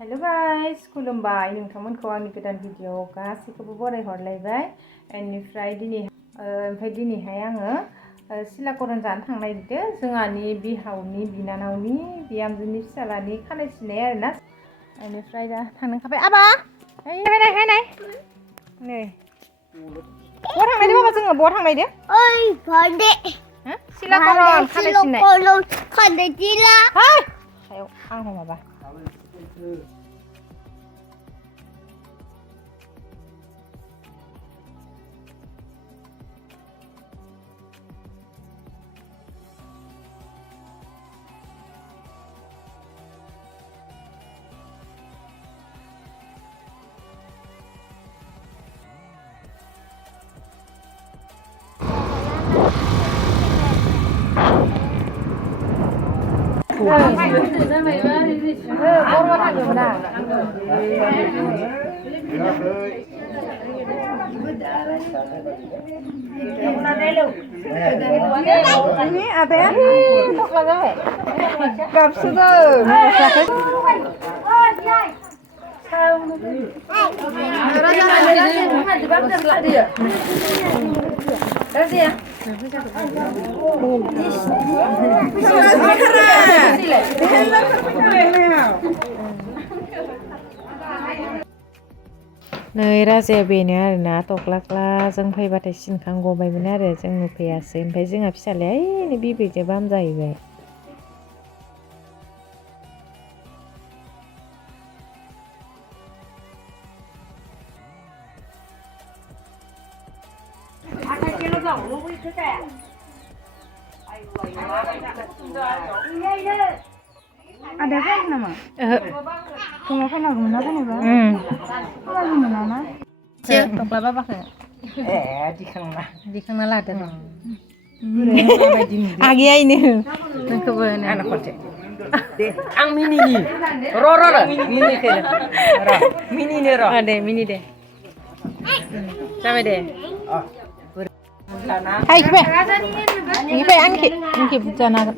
हेल' guys खुलुमबाय नोंथांमोनखौ आंनि गोदान भिडिअ गासैखौबो बरायहरलायबाय ओमफ्राय दिनैहाय आङो सिलाकरन जानो थांनो नागिरदों जोंहानि बिहावनि बिनानावनि बिहामजोनि फिसालानि खानाय सिननाय आरोना बेनिफ्राय दा थांनो ओंखारबाय आबा नै बहा थांनायदो बाबा जोङो बहा थांनायदो ओइ खादे सिलाकरन खानाय सिननाय खादे दिला सायाव आं माबा ini ada ya tokla gawe kapsu tuh नै राजाया बेनो आरोना थख्लाख्ला जों फैबाथाय सिनखां गबायमोन आरो जों नुफैयासै ओमफ्राय जोंहा फिसालाया ओइनै बिबैजों बाम जाहैबाय ada kan nama kalau kan lagu mana kan ibu lagu mana na थख्ला बाबाखौ दिखांना लादो र' आगैया इनो नोंखौबो आंना खनसे आं मिनिनि र' मिनिखो मिनिनो र' दे मिनि दे जाबाय दे हाय इनिफ्राय आंनिखि बुजानो हागोन